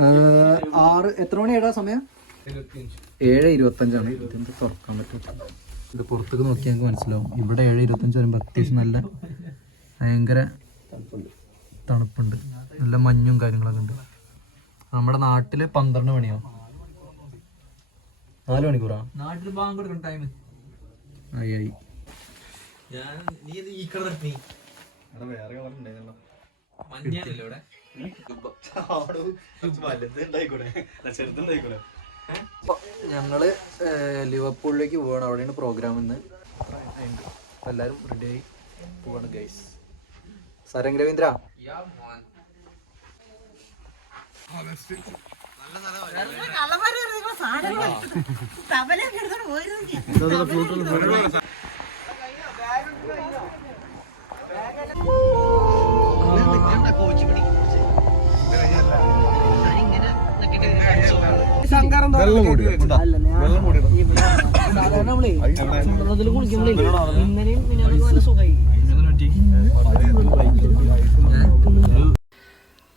6 എത്ര മണിയാടാ സമയം? 7:25 ഇതെന്ത് തുറക്കാൻ പറ്റില്ല. ഇത് പുറത്തേക്ക് നോക്കിയാൽ ഞങ്ങൾക്ക് മനസ്സിലാവും. ഇവിടെ 7:25 വരുമ്പോൾ അത്യാവശ്യം നല്ല ഭയങ്കര തണുപ്പുണ്ട്, നല്ല മഞ്ഞും കാര്യങ്ങളൊക്കെ ഉണ്ട്. നമ്മുടെ നാട്ടില് 12 മണിയാവും. 4 മണിക്കൂറാ നാട്ടിൽ ബാങ്ക് കൊടുക്കുന്ന ടൈം. ആയി ഞങ്ങള് ലിവർപൂളിലേക്ക് പോവാണ്. അവിടെയാണ് പ്രോഗ്രാം ഇന്ന്. എല്ലാരും റെഡി ആയി പോവാണ് ഗൈസ്. സരംഗ് രവീന്ദ്ര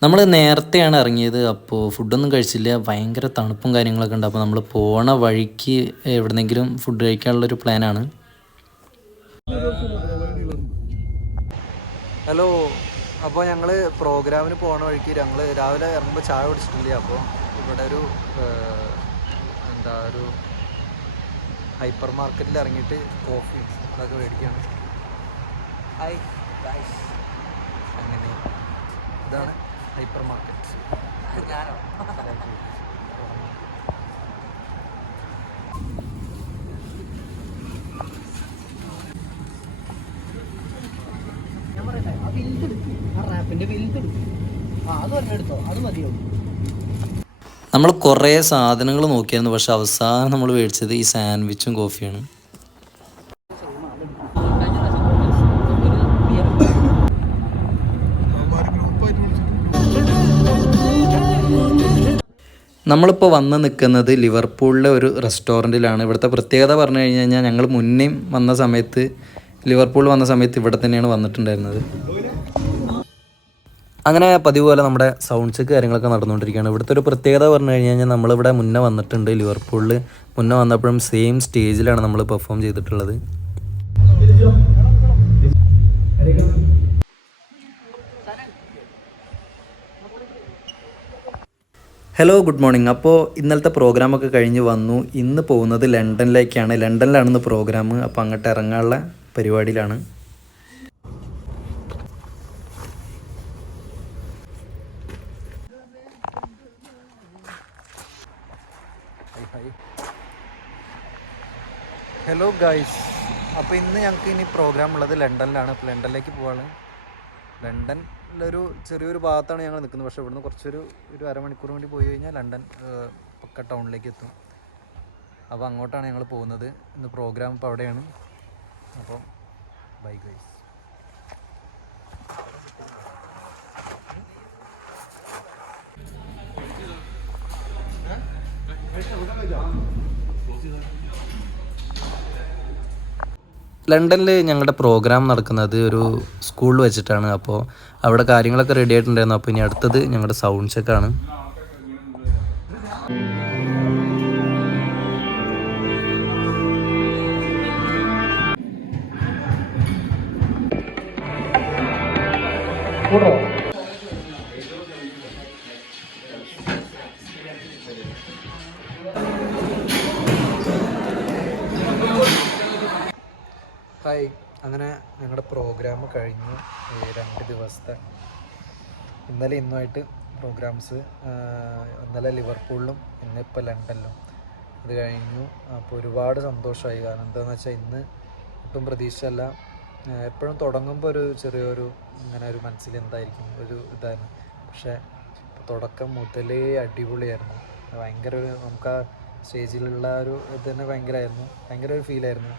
നമ്മൾ നേരത്തെയാണ് ഇറങ്ങിയത്. അപ്പോൾ ഫുഡൊന്നും കഴിച്ചില്ല, ഭയങ്കര തണുപ്പും കാര്യങ്ങളൊക്കെ ഉണ്ട്. അപ്പോൾ നമ്മൾ പോണ വഴിക്ക് എവിടെന്നെങ്കിലും ഫുഡ് കഴിക്കാനുള്ളൊരു പ്ലാനാണ്. ഹലോ, അപ്പോൾ ഞങ്ങൾ പ്രോഗ്രാമിന് പോണ വഴിക്ക് ഞങ്ങൾ രാവിലെ ഇറങ്ങുമ്പോൾ ചായ കുടിച്ചിട്ടില്ല. അപ്പോൾ ഇവിടെ ഒരു ഒരു ഹൈപ്പർ മാർക്കറ്റിൽ ഇറങ്ങിയിട്ട് കോഫി അതൊക്കെ മേടിക്കുകയാണ്. ഹായ് ഗൈസ്, അങ്ങനെ ഇതാണ് ഹൈപ്പർ മാർക്കറ്റ്. ഞാനോ നമ്മൾ കുറേ സാധനങ്ങൾ നോക്കിയായിരുന്നു. പക്ഷെ അവസാനം നമ്മൾ മേടിച്ചത് ഈ സാൻഡ്വിച്ചും കോഫിയാണ്. നമ്മളിപ്പോൾ വന്ന് നിൽക്കുന്നത് ലിവർപൂളിലെ ഒരു റെസ്റ്റോറൻറ്റിലാണ്. ഇവിടുത്തെ പ്രത്യേകത പറഞ്ഞു കഴിഞ്ഞാൽ ഞങ്ങൾ മുന്നേ വന്ന സമയത്ത്, ലിവർപൂൾ വന്ന സമയത്ത് ഇവിടെ തന്നെയാണ് വന്നിട്ടുണ്ടായിരുന്നത്. അങ്ങനെ പതിവ് പോലെ നമ്മുടെ സൗണ്ട് ചെക്ക് കാര്യങ്ങളൊക്കെ നടന്നുകൊണ്ടിരിക്കുകയാണ്. ഇവിടുത്തെ ഒരു പ്രത്യേകത പറഞ്ഞു കഴിഞ്ഞാൽ നമ്മളിവിടെ മുന്നേ വന്നിട്ടുണ്ട്. ലിവർപൂളിൽ മുന്നേ വന്നപ്പോഴും സെയിം സ്റ്റേജിലാണ് നമ്മൾ പെർഫോം ചെയ്തിട്ടുള്ളത്. Hello, good morning. അപ്പോൾ ഇന്നലത്തെ പ്രോഗ്രാമൊക്കെ കഴിഞ്ഞ് വന്നു. ഇന്ന് പോകുന്നത് ലണ്ടനിലേക്കാണ്. ലണ്ടനിലാണ് ഇന്ന് പ്രോഗ്രാം. അപ്പോൾ അങ്ങോട്ട് ഇറങ്ങാനുള്ള പരിപാടിയിലാണ്. ഹലോ ഗൈസ്, അപ്പോൾ ഇന്ന് ഞങ്ങൾക്ക് ഇനി പ്രോഗ്രാം ഉള്ളത് ലണ്ടനിലാണ്. അപ്പോൾ ലണ്ടനിലേക്ക് പോവാണ്. ലണ്ടനിലൊരു ചെറിയൊരു ഭാഗത്താണ് ഞങ്ങൾ നിൽക്കുന്നത്. പക്ഷേ ഇവിടുന്ന് ഒരു അരമണിക്കൂർ വേണ്ടി പോയി കഴിഞ്ഞാൽ ലണ്ടൻ പക്ക ടൗണിലേക്ക് എത്തും. അപ്പോൾ അങ്ങോട്ടാണ് ഞങ്ങൾ പോകുന്നത്. ഇന്ന് പ്രോഗ്രാം ഇപ്പോൾ അവിടെയാണ്. അപ്പോൾ ബൈ ഗൈസ്. ലണ്ടനിൽ ഞങ്ങളുടെ പ്രോഗ്രാം നടക്കുന്നത് ഒരു സ്കൂളിൽ വെച്ചിട്ടാണ്. അപ്പോൾ അവിടെ കാര്യങ്ങളൊക്കെ റെഡി ആയിട്ടുണ്ടായിരുന്നു. അപ്പോൾ ഇനി അടുത്തത് ഞങ്ങളുടെ സൗണ്ട് ചെക്കാണ്. ഹായ്, അങ്ങനെ ഞങ്ങളുടെ പ്രോഗ്രാം കഴിഞ്ഞു. 2 ദിവസത്തെ ഇന്നലെ ഇന്നുമായിട്ട് പ്രോഗ്രാംസ്. ഇന്നലെ ലിവർപൂളിലും ഇന്നിപ്പോൾ ലണ്ടനിലും അത് കഴിഞ്ഞു. അപ്പോൾ ഒരുപാട് സന്തോഷമായി. കാരണം എന്താണെന്ന് വെച്ചാൽ ഇന്ന് ഇപ്പം പ്രതീക്ഷയല്ല. എപ്പോഴും തുടങ്ങുമ്പോൾ ഒരു ചെറിയൊരു ഇങ്ങനെ ഒരു മനസ്സിൽ എന്തായിരിക്കും ഒരു ഇതായിരുന്നു. പക്ഷേ തുടക്കം മുതലേ അടിപൊളിയായിരുന്നു. ഭയങ്കര ഒരു നമുക്ക് ആ സ്റ്റേജിലുള്ള ഒരു ഇത് തന്നെ ഭയങ്കര ഒരു ഫീലായിരുന്നു.